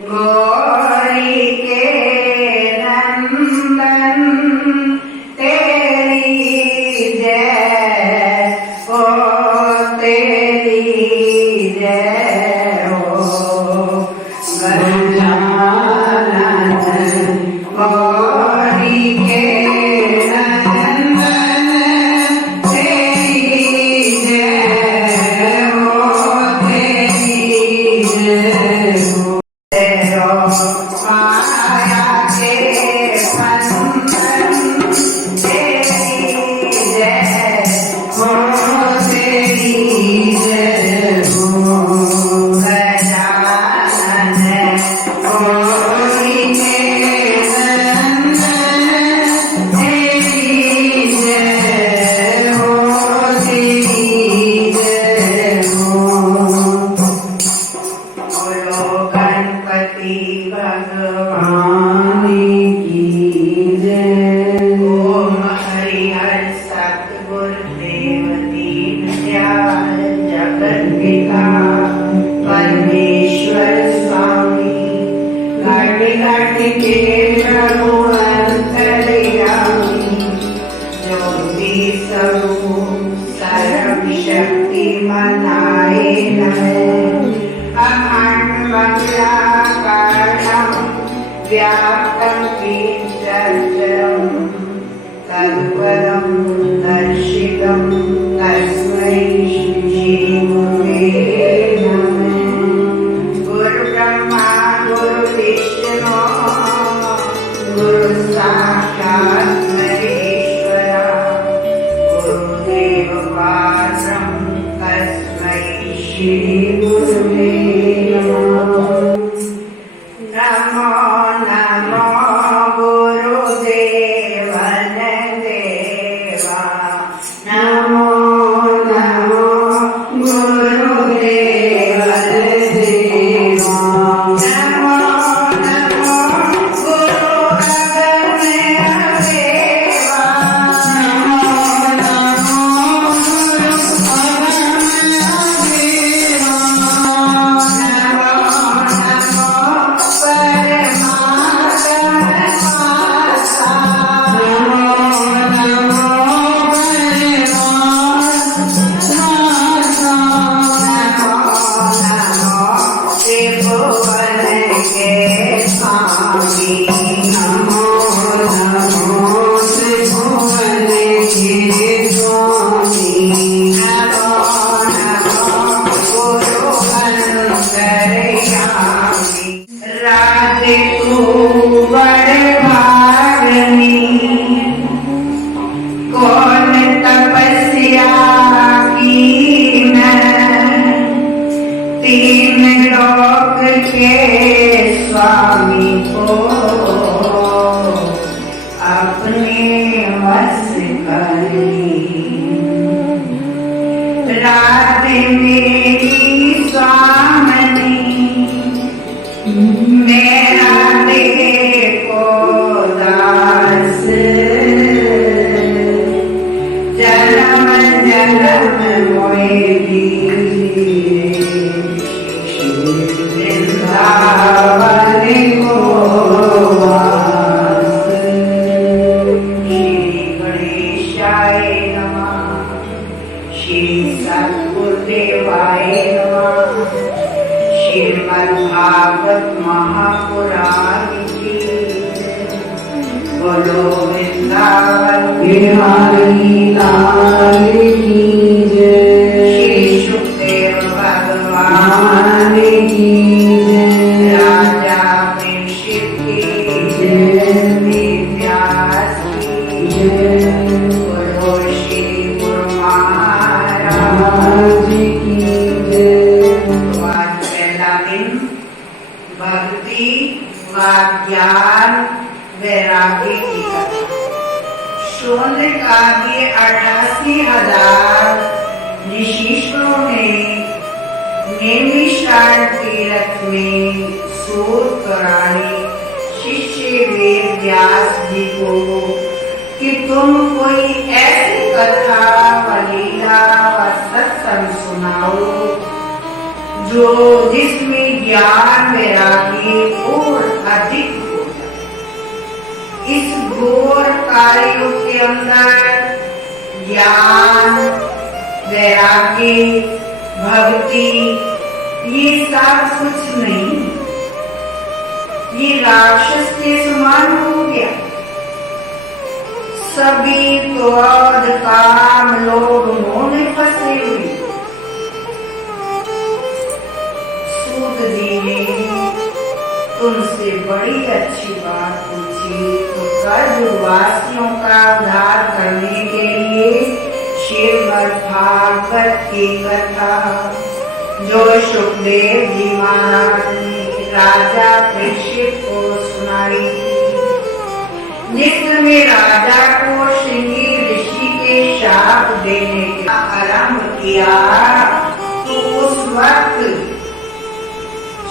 गौरी के नंदन तेरी जय हो, तेरी जय हो गजानन। गौरी के नंदन तेरी जय हो, तेरी जय हो। माया के बंधन तेरी जय हो, तेरी जय हो गजानन। गौरी के नंदन तेरी जय हो, तेरी जय हो। बोलो गणपति भगवान की जय। ओम हरिहर सतगुरुदेव दीन दयाल जगदम्बिका परमेश्वर स्वामी। घट घट के प्रभु अंतर्यामी, ज्योति स्वरूप सर्व शक्ति मनाए नमः। अखंड मंगलाकारणं व्याप्तं चराचरं तत्परं दर्शितं तस्मै श्री गुरुवे नमः। गुरु ब्रह्मा गुरु विष्णु गुरु साक्षात् महेश्वरा, गुरुदेव पारं तस्मै श्री गुरुवे नमः। नमो नमो गुरुदेवन देवा, नमो नमो गुरुदेवन देवा। नमो नमो गुरु अगम्य देवा, नमो नमो गुरु अगम्य देवा। नमो नमो राधे तू बड़े भागनी, कौन तपस्या की न, तीन लोक के स्वामी को अपने वश करी। राधे मेरी स्वामनी, मेरा देखो दास, जन्म जन्म मोए दीजिए वृंदावन को वास। श्री गणेशाय नमः, श्री सद्गुरुदेवाय नमः। श्रीमद्भागवत महापुराण की बोलो वृंदावन बिहारी लाल की जय। श्री सुखदेव भगवान की जय। राजा वृषिक की जय। व्यास की जय। बोलो श्री गुरु महाराज की जय। भक्ति व ज्ञान वैराग्य की कथा। शून्य काव्य 88,000 ऋषियों ने नैमिषारण्य तीर्थ में सूत पुराणी शिष्य वेद व्यास जी को कि तुम कोई ऐसी कथा व लीला व सत्संग सुनाओ जो जिसमें ज्ञान वैराग्य कार्यों के अंदर ज्ञान, वैराग्य, भक्ति ये सब कुछ नहीं, ये राक्षस के समान हो गया। सभी क्रोध, काम, लोभ, मोह में फंसे हुए। सूत जी ने तुमसे बड़ी अच्छी बात पूछी, तो कर्जवासियों का उद्धार करने के लिए श्रीमद् भागवत की कथा जो सुखदेव जी महाराज ने राजा परीक्षित को सुनाई थी, जिसमें राजा को श्रृंगी ऋषि के शाप देने का आरंभ किया, तो उस वक्त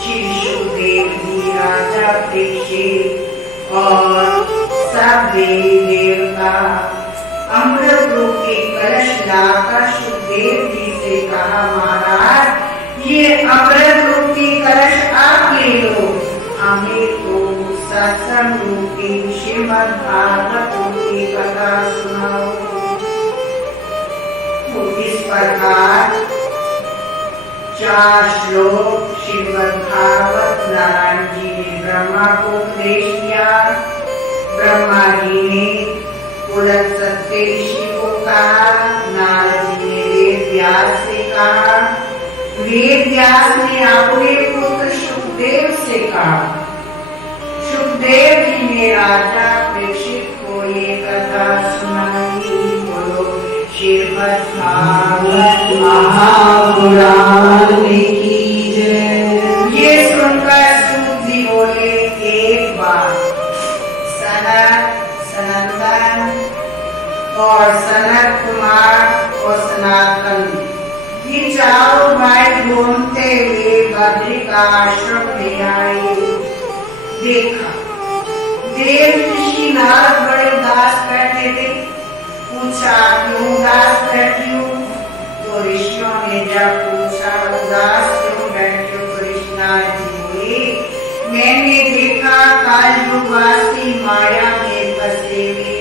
श्री सुखदेव जी, राजा परीक्षित और सब देवी देवता अमृत रूपी कलश लाकर सुखदेव जी से कहा, महाराज ये अमृत रूपी कलश आप ले लो, हमें तो सत्संग रूपी श्रीमद् भागवत की कथा सुनाओ। तो इस प्रकार 4 श्लोक श्रीमद् भागवत नारायण जी ने ब्रह्मा को उपदेश दिया। ब्रह्मा जी ने पुलक सत्य ऋषि को कहा, नारद जी ने वेद व्यास से कहा, वेद व्यास ने अपने पुत्र सुखदेव से कहा, सुखदेव जी ने राजा परीक्षित को ये कथा सुनाई। बोलो श्रीमद् भागवत महापुराण की जय। ये सुनकर सूत जी बोले, एक बार सनत, सनंदन और सनत कुमार और सनातन ये चारों भाई घूमते हुए बद्री का आश्रम में आए। देखा देव ऋषि नारद बड़े उदास बैठे थे। पूछा, क्यों उदास बैठी हो? तो ऋषियों ने जब पूछा उदास क्यों बैठे हो, तो ऋषि नारद जी बोले, मैंने देखा कालयुगवासी माया में फंसे हुए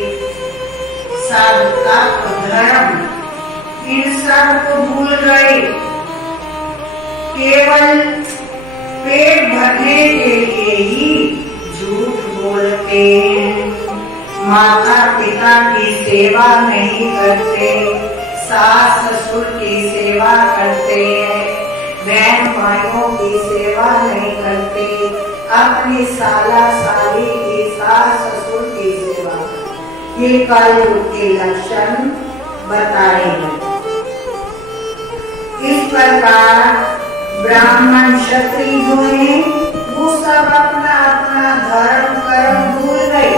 सब तप धर्म इन सब को भूल गए, केवल पेट भरने के लिए ही झूठ बोलते हैं, माता पिता की सेवा नहीं करते, सास ससुर की सेवा करते हैं, बहन भाइयों की सेवा नहीं करते, अपनी साला साली की, सास ससुर की सेवा करते। ये कलयुग के लक्षण बताए गए। इस प्रकार ब्राह्मण क्षत्रिय जो हैं वो सब अपना अपना धर्म कर्म भूल गए।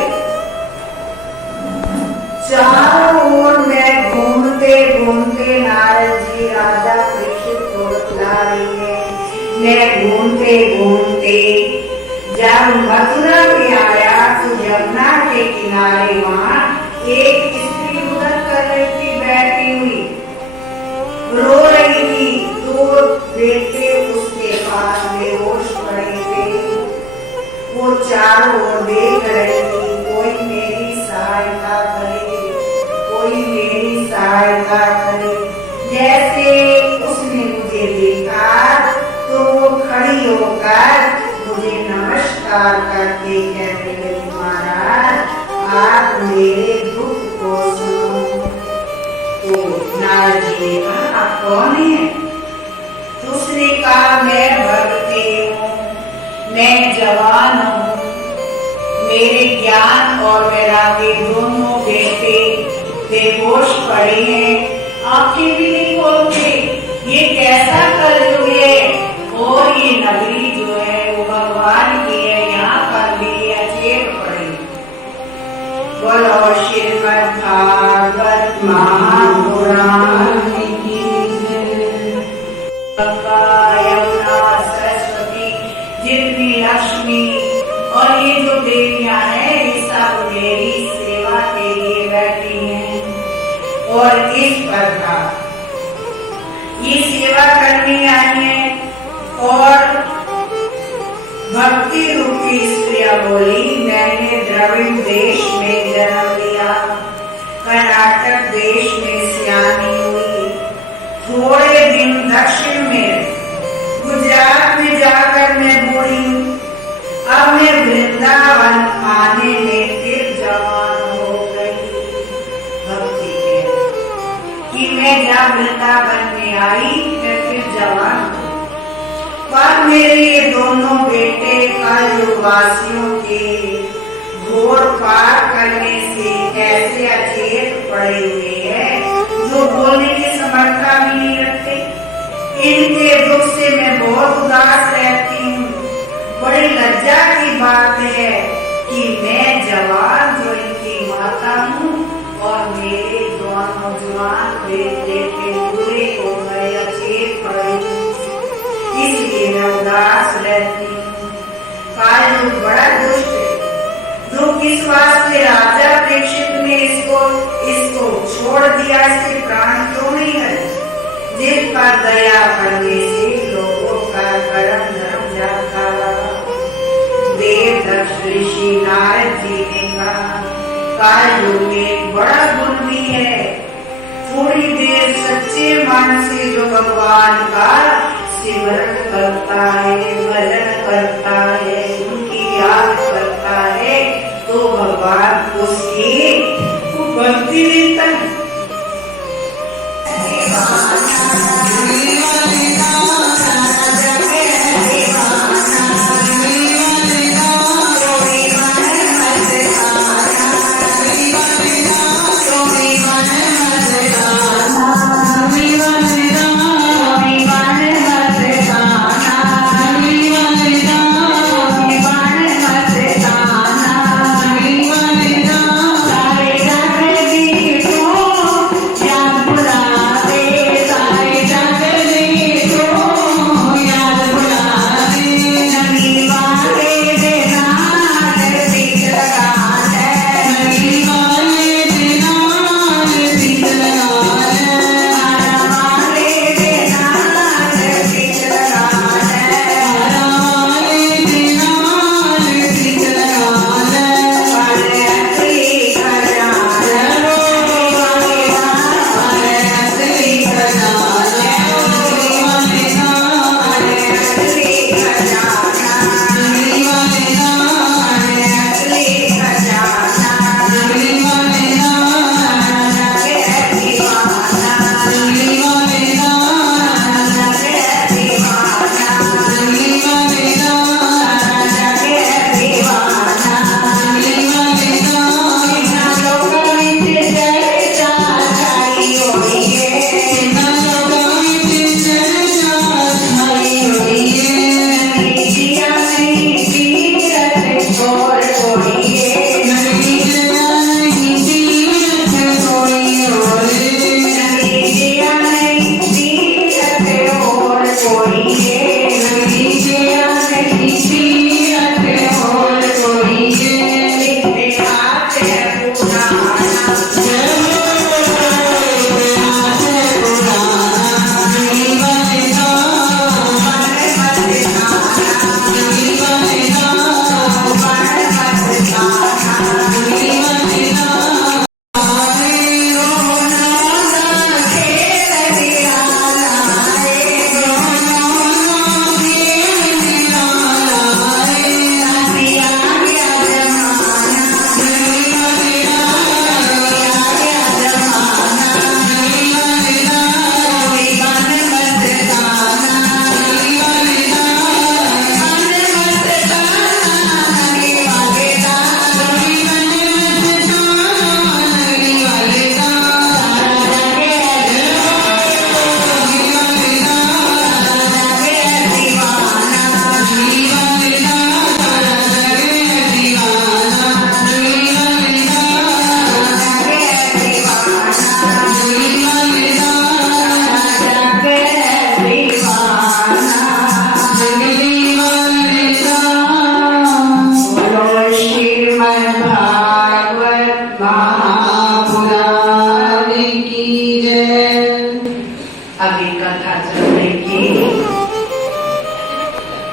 चारों ओर में घूमते घूमते नारद जी राजा परीक्षित को बतला रही है। मैं घूमते घूमते जब मथुरा में आया तो यमुना के किनारे वहाँ एक स्त्री उधर कर रही थी, बैठी हुई रो रही थी। दो बेटे उसके पास बेहोश पड़े थे। वो चारों ओर देख रही थी, कोई मेरी सहायता करे, कोई मेरी सहायता करे। जैसे उसने मुझे देखा तो वो खड़ी होकर मुझे नमस्कार करके कहने लगी, महाराज आप मेरे दुख को सुनो। तो नारद जी ने कहा, आप कौन है? दूसरे कहा, मैं भगवती हूँ, मैं जवान हूँ, मेरे ज्ञान और वैराग्य दोनों बेटे बेहोश पड़े हैं, आंखें भी नहीं खोलते। ये कैसा कलयुग है? और ये नगरी जो है वो भगवान की है, यहाँ पर भी अचेत पड़े। बोलो श्रीमद् भागवत महापुराण की जय। यमुना, सरस्वती, जितनी लक्ष्मी और ये जो देवियां हैं ये सब मेरी सेवा के लिए बैठी हैं। और इस प्रकार ये सेवा करने आई है और भक्ति रूपी मैया बोली, मैंने द्रविड़ देश में जन्म लिया, कर्नाटक देश में सियानी हुई, थोड़े दिन दक्षिण में गुजरात में जाकर मैं बूढ़ी हूँ। अब मैं वृंदावन आने में फिर जवान हो गई। भक्ति है कि मैं जब वृंदावन में आई मैं फिर जवान हूँ, पर मेरे ये दोनों बेटे कलयुगवासियों के घोर पार करने से ऐसे अचेत पड़े हुए हैं जो बोलने की समर्था भी नहीं रखते। इनके दुख से मैं बहुत उदास रहती हूँ। बड़ी लज्जा की बात है कि मैं जवान जो इनकी माता हूँ और मेरे दोनों जवान बेटे पूरे हो गए, अचेत पड़े, इसलिए मैं उदास रहती हूँ। कालयुग बड़ा दुष्ट है, जो किस वास्ते राजा परीक्षित ने इसको छोड़ दिया, इसके प्राण क्यों नहीं हरे? जिस पर दया करने से लोगों का कर्म धर्म जाता। देव दक्ष ऋषि नारद जी ने कहा, कालयुग में बड़ा गुण भी है। थोड़ी देर सच्चे मन से जो भगवान का सिमरन करता है, भजन करता है, उनकी याद करता है, तो भगवान उसकी भक्ति देता है।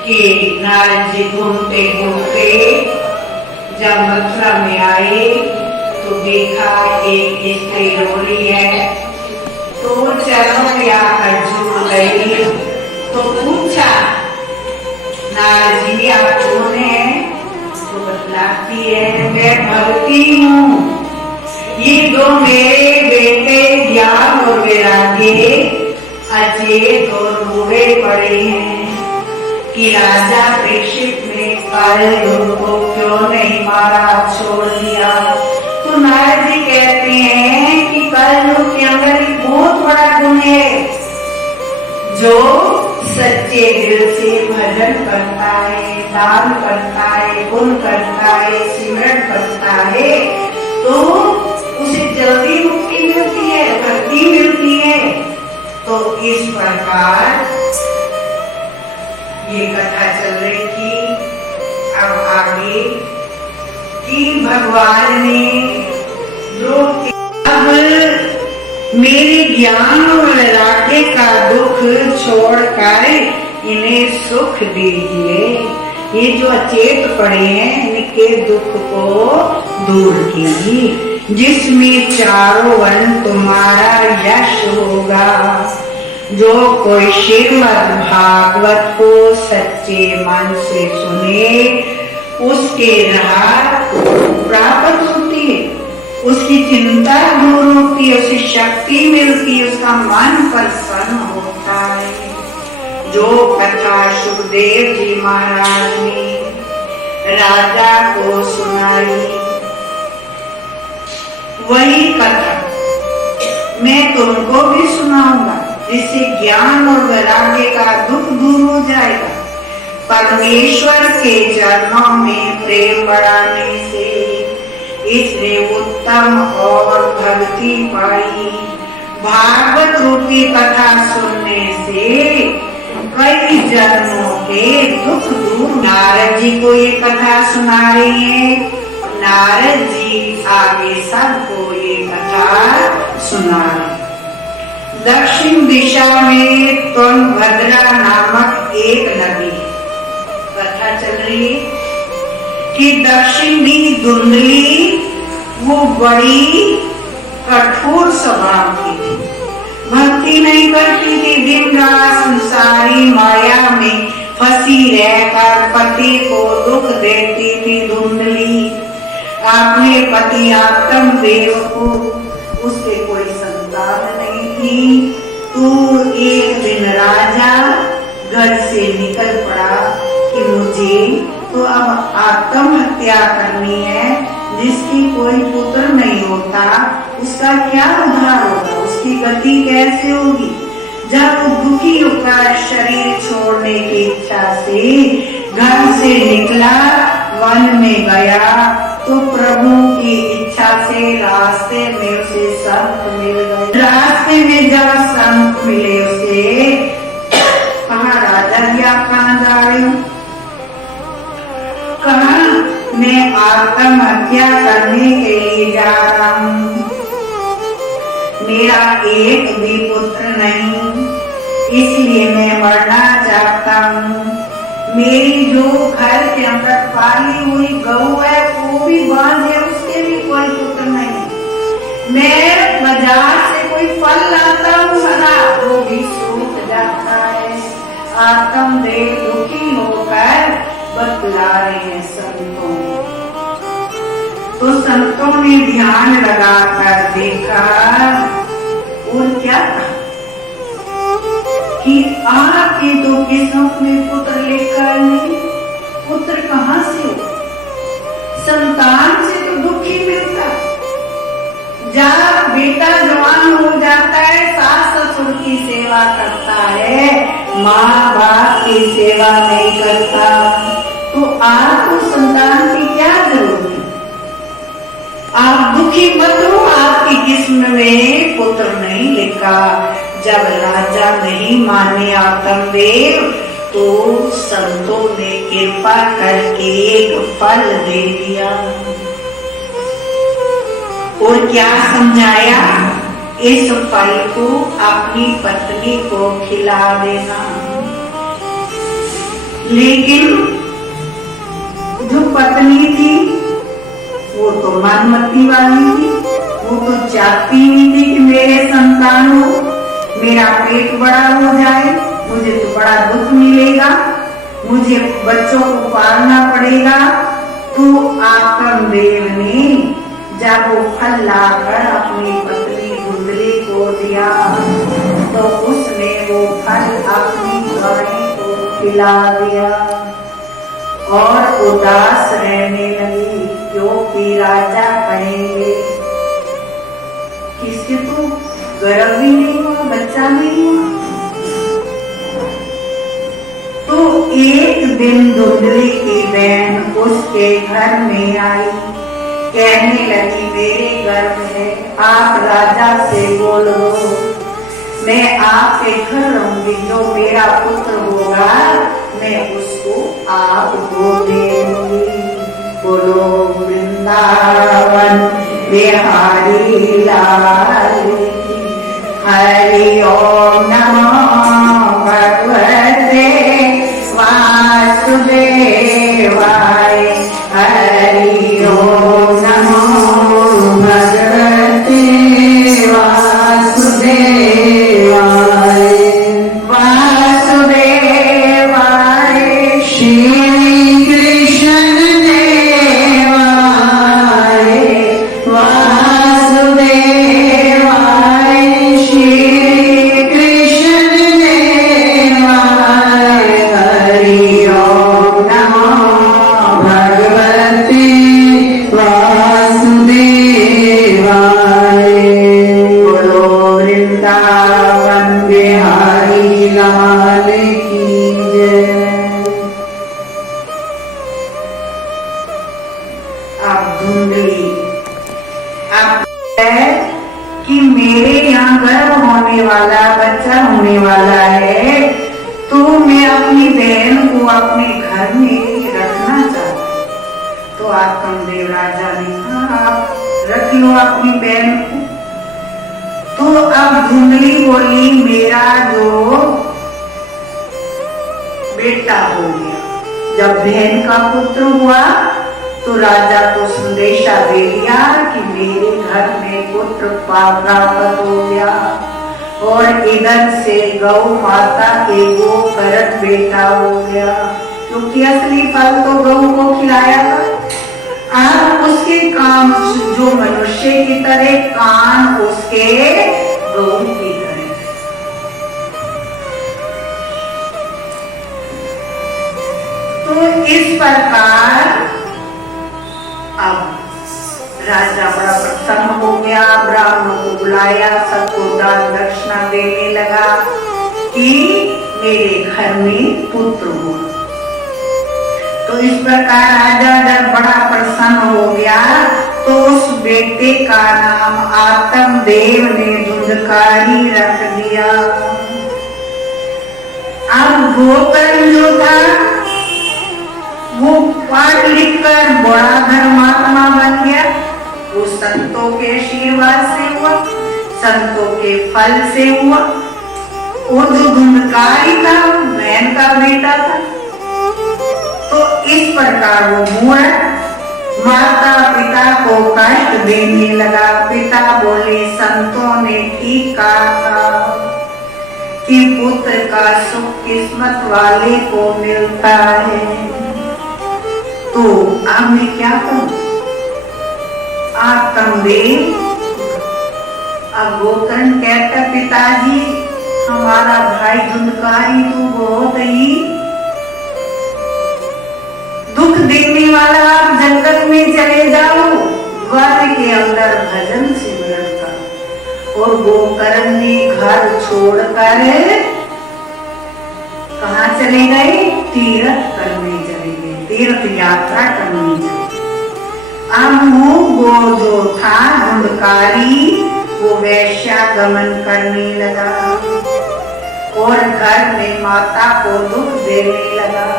कि नारद जी घूमते घूमते जब मथुरा में आए तो देखा एक स्त्री रो रही है, तो वो चरणों में आकर झूम गई। तो पूछा, नारद जी आप कौन है? तो बतलाती है, मैं भगती हूँ। ये दो मेरे बेटे ज्ञान और वैराग्य अचेत और बूढ़े पड़े हैं कि राजा परीक्षित ने कलयुग को क्यों नहीं मारा, छोड़ दिया। तो नारद जी कहते हैं कि कलयुग के अंदर एक बहुत बड़ा गुण है, जो सच्चे दिल से भजन करता है, दान करता है, गुण करता है, सिमरन करता है, तो उसे जल्दी मुक्ति मिलती है, भक्ति मिलती है। तो इस प्रकार ये कथा चल रही थी। अब आगे कि भगवान ने जो अब मेरे ज्ञान और वैराग्य का दुख छोड़कर इन्हें सुख दीजिए। ये जो अचेत पड़े हैं इनके दुख को दूर कीजिए, जिसमें चारों वर्ण तुम्हारा यश होगा। जो कोई श्रीमद् भागवत को सच्चे मन से सुने उसके राह प्राप्त होती है, उसकी चिंता दूर होती है, उसे शक्ति मिलती है, उसका मन प्रसन्न होता है। जो कथा सुखदेव जी महाराज ने राजा को सुनाई, वही कथा मैं तुमको भी सुनाऊंगा, जिससे ज्ञान और वैराग्य का दुख दूर हो जाएगा। परमेश्वर के चरणों में प्रेम बढ़ाने से इसने उत्तम और भक्ति पाई। भागवत रूपी कथा सुनने से कई जन्मों के दुख दूर। नारद जी को ये कथा सुना रही है, नारद जी आगे सबको ये कथा सुना रहे। दक्षिण दिशा में तुंगभद्रा नामक एक नदी, कथा चल रही है कि दक्षिणी धुंधली वो बड़ी कठोर स्वभाव की थी, भक्ति नहीं करती थी, दिन रात संसारी माया में फंसी रहकर पति को दुख देती थी। धुंधली अपने पति आत्मदेव को, उससे कोई संतान नहीं थी। तो एक दिन राजा घर से निकल पड़ा कि मुझे तो अब आत्महत्या करनी है। जिसकी कोई पुत्र नहीं होता उसका क्या उद्धार होगा, उसकी गति कैसे होगी। जब वो दुखी होकर शरीर छोड़ने की इच्छा से घर से निकला, वन में गया, तो प्रभु की इच्छा से रास्ते में उसे संत मिल गए। रास्ते में जब संत मिले उसे कहा, राजा जी आप कहाँ जा रहे हो? कहा, मैं आत्महत्या करने के लिए जा रहा हूँ, मेरा एक भी पुत्र नहीं, इसलिए मैं मरना चाहता हूँ। मेरी जो घर के अंदर पाली हुई गऊ है वो भी बांझ है, उसके भी कोई पुत्र नहीं। मैं बाजार से कोई फल लाता हूँ हरा, वो भी सूख जाता है। आत्मदेव दुखी होकर बतला रहे हैं संतों। तो संतों ने ध्यान लगाकर देखा और क्या कहा कि आपके तो किस्मत में पुत्र लेकर नहीं, पुत्र कहाँ से हो? संतान से तो दुखी मिलता। जब बेटा जवान हो जाता है, सास ससुर की सेवा करता है, माँ बाप की सेवा नहीं करता, तो आपको संतान की क्या जरूरत है? आप दुखी मत हो, आपकी किस्म में पुत्र नहीं लिखा। जब राजा नहीं माने आत्मदेव, तो संतों ने कृपा करके एक फल दे दिया। और क्या समझाया? इस फल को अपनी पत्नी को खिला देना। लेकिन जो पत्नी थी तो मनमती वाली थी, वो तो चाहती नहीं थी कि मेरे संतान हो, मेरा पेट बड़ा हो जाए, मुझे तो बड़ा दुख मिलेगा, मुझे बच्चों को पालना पड़ेगा। तो आकम देव ने जब वो फल लाकर अपनी पत्नी धुंधली को दिया तो उसने वो फल अपनी गाय को खिला दिया और उदास रहने लगी, क्योंकि राजा कहेंगे किसके तो गर्भ भी नहीं हुआ, बच्चा नहीं हुआ। तो एक दिन धुंधली की बहन उसके घर में आई, कहने लगी मेरे गर्भ है, आप राजा से बोलो, मैं आपके घर रहूंगी, जो मेरा पुत्र होगा मैं उसको आपको दे दूंगी। बोलो वृंदावन बिहारी लाल की, हरि ओम नमो भगवते वासुदेवाय, हरि ओम नमो भगवते वासुदेवाय, वासुदेवाय श्री कृष्ण देवाय, वासुदेवाय श्री कृष्ण देवाय, हरि ओम नमो भगवते वासुदेवाय। बोलो वृंदावन बिहारी लाल की जय। अब धुंधली अब है कि मेरे यहाँ गर्भ होने वाला, बच्चा होने वाला है, तो मैं अपनी बहन को अपने घर में रखना चाहता। तो आत्मदेव राजा ने कहा आप रख लो अपनी बहन को। तो अब धुंधली बोली मेरा जो बेटा हो गया, जब बहन का पुत्र हुआ तो राजा को संदेशा दे दिया कि मेरे घर में पुत्र प्राप्त हो गया, और इधर से गौ माता के गोकर्ण बेटा हो गया, क्योंकि असली फल तो गौ को खिलाया था। अब उसके काम जो मनुष्य की तरह, कान उसके गौ की तरह। तो इस प्रकार अब राजा बड़ा प्रसन्न हो गया, ब्राह्मणों को बुलाया, सबको दान दक्षिणा देने लगा कि मेरे घर में पुत्र हो। तो इस प्रकार राजा जब बड़ा प्रसन्न हो गया तो उस बेटे का नाम आत्मदेव ने धुंधकारी रख दिया। अब गोकर्ण जो था वो पाठ लिखकर बड़ा धर्मात्मा बन गया। वो संतों के आशीर्वाद से हुआ, संतों के फल से हुआ। वो जो धुंधकारी था बहन का बेटा था। तो इस प्रकार वो मूर्ख माता पिता को कष्ट देने लगा। पिता बोले संतों ने ठीक कहा था कि पुत्र का सुख किस्मत वाले को मिलता है। तो अब मैं क्या करूं? आत्मदेव अब गोकर्ण कहता पिताजी हमारा भाई धुंधकारी तो बहुत ही दुख देने वाला, आप जंगल में चले जाओ, वन के अंदर भजन सिमरन करो। और गोकर्ण ने घर छोड़कर कहाँ चले गए? तीर्थ करने चले गए, तीर्थ यात्रा करने चले। अब वो जो था धुंधकारी वो वैश्यागमन करने लगा और घर में माता को दुख देने लगा।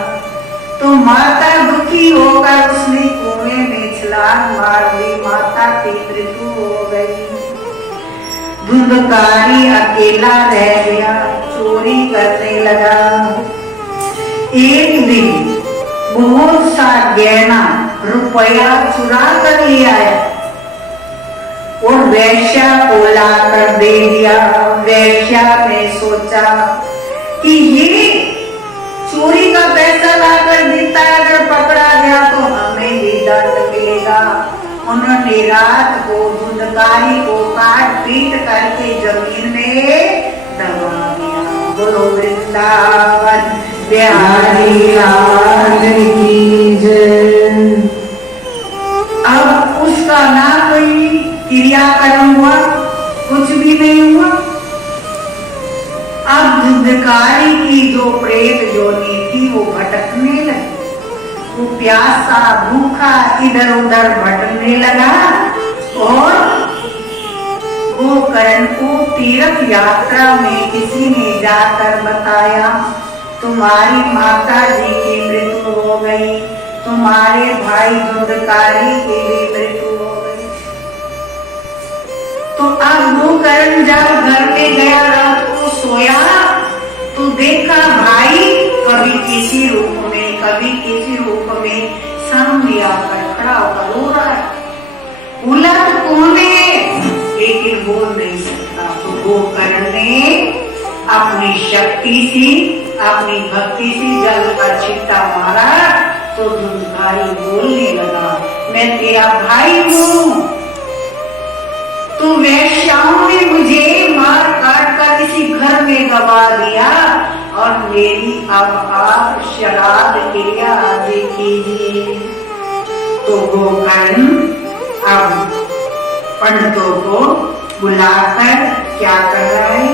तो माता दुखी होकर उसने कुएं में छलांग मार दी, माता की मृत्यु हो गई। धुंधकारी अकेला रह गया, चोरी करने लगा। एक दिन बहुत सा गहना रुपया रुपया चुरा कर ले आया और वैश्या को लाकर दे दिया। वैश्या ने सोचा कि ये चोरी का पैसा लाकर देता है, अगर पकड़ा गया तो हमें भी दंड मिलेगा। उन्होंने रात को धुंधकारी को काट पीट करके जमीन में दबा दिया। बोलो वृंदावन बिहारी लाल की जय। अब उसका ना कोई क्रियाकर्म हुआ, कुछ भी नहीं हुआ। अब धुंधकारी की जो प्रेत योनि थी वो भटकने लगी। वो प्यासा भूखा इधर उधर भटकने लगा और वो कर्ण को तीर्थ यात्रा में किसी ने जाकर बताया, तुम्हारी माता जी की मृत्यु हो गई, तुम्हारे भाई धुंधकारी की भी मृत्यु हो गई। तो अब वो कर्ण जब घर में गया, रात को सोया तो देखा भाई कभी किसी रूप में कभी किसी रूप में सामने आकर खड़ा होकर रो रहा है। बोला तो कौन है, लेकिन बोल नहीं सकता। तो वो कर्ण ने अपनी शक्ति से अपनी भक्ति से जल का छिट्टा मारा तो धुंधकारी बोलने लगा, मैं तेरा भाई हूँ। तो वैश्याओं ने मुझे मार काट कर इसी घर में दबा दिया और मेरी अब आप श्राद्ध क्रिया आदि कीजिए। तो वो कर्ण अब पंडितों को बुलाकर क्या कर रहा है,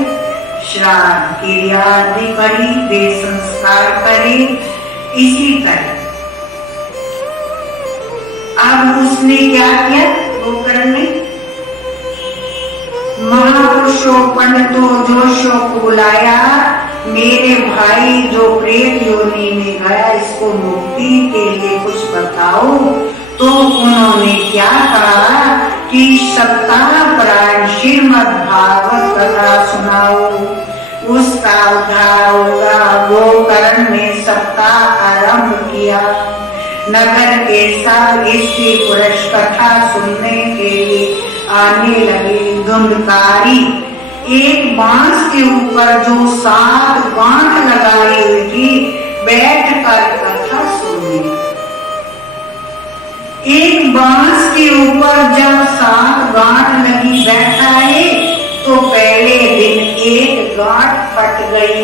श्राद्ध क्रिया आदि करी, वे संस्कार करे। इसी तरह अब उसने क्या किया, वो कर्ण ने महापुरुषों पंडितों जोशों को बुलाया, मेरे भाई जो प्रेत योनि में गया इसको मुक्ति के लिए कुछ बताओ। तो उन्होंने क्या कहा कि सप्ताह प्राण श्रीमद् भागवत कथा सुनाओ, उसका उद्धार होगा। वो कर्ण ने सप्ताह आरंभ किया। नगर के सब स्त्री पुरुष कथा सुनने के लिए आने लगे। धुंधकारी एक बांस के ऊपर जो 7 गांठ लगाई हुई थी बैठ कर कथा सुनी। एक बांस के ऊपर जब 7 गांठ लगी बैठा है तो पहले दिन एक गांठ फट गई।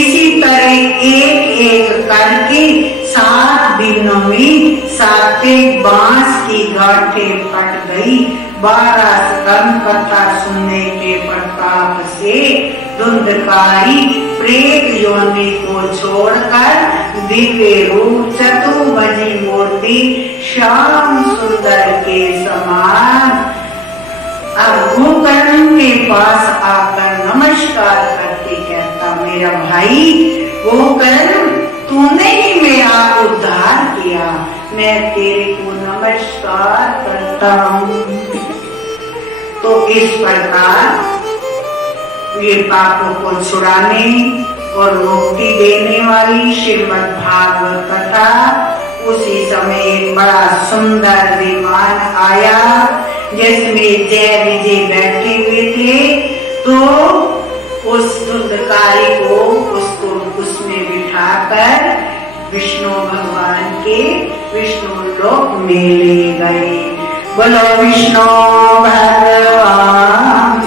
इसी तरह एक एक करके 7 दिनों में 7 बांस की गांठें फट गई। 12 स्कंद कथा सुनने के प्रताप से धुंधकारी प्रेत योनि को छोड़कर दिव्य रूप चतुर्भुजी मूर्ति श्याम सुंदर के समान अब वो कर्ण के पास आकर नमस्कार करके कहता, मेरा भाई वो कर्ण तूने ही मेरा उद्धार किया, मैं तेरे को नमस्कार करता हूँ। तो इस प्रकार ये पापों को छुड़ाने और मुक्ति देने वाली श्रीमद् भागवत कथा। उसी समय एक बड़ा सुंदर विमान आया जिसमें जय विजय बैठे हुए थे। तो उस धुंधकारी को उसको उसमें बिठाकर विष्णु भगवान के विष्णु लोक में ले गए। बोलो विष्णु भगवान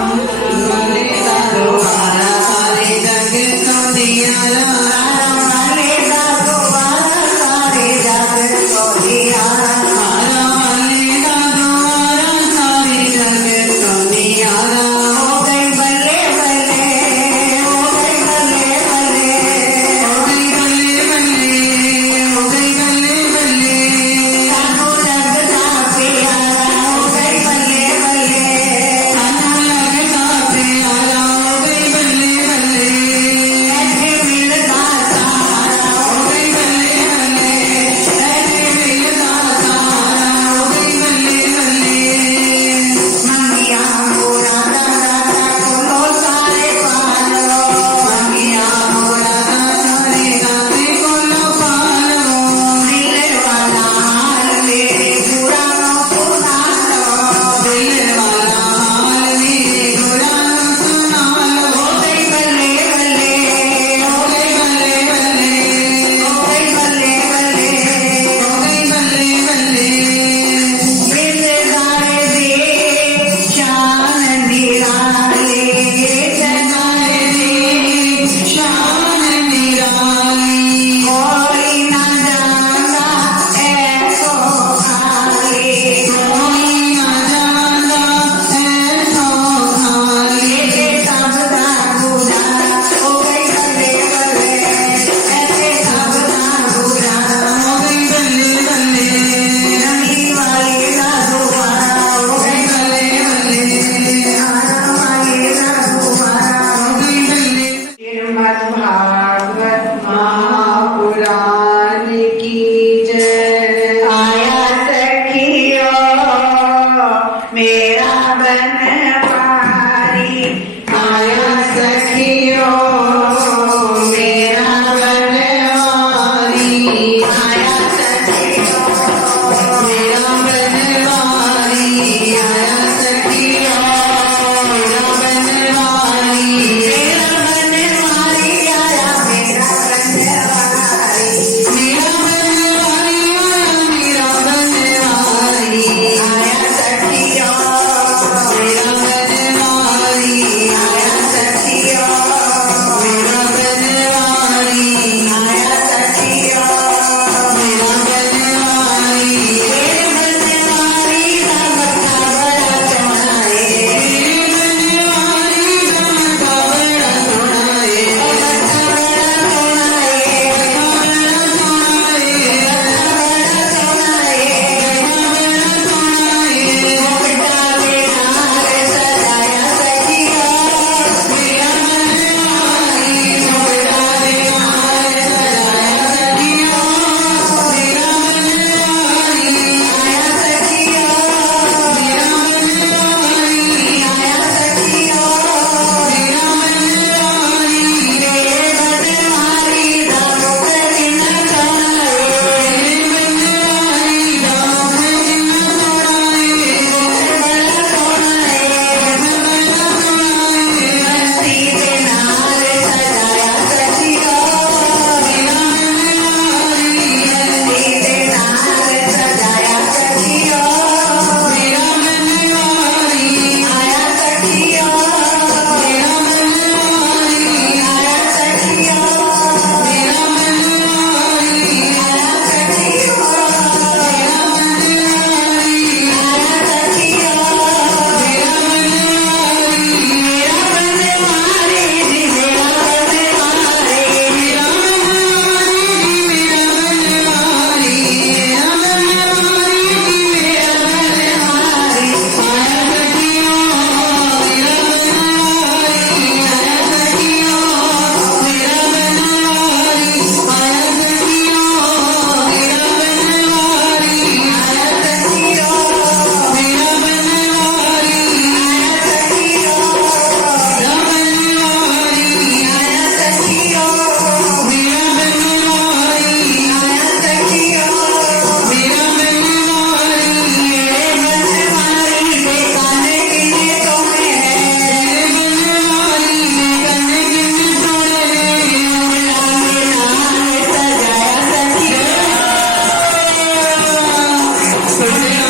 सुनने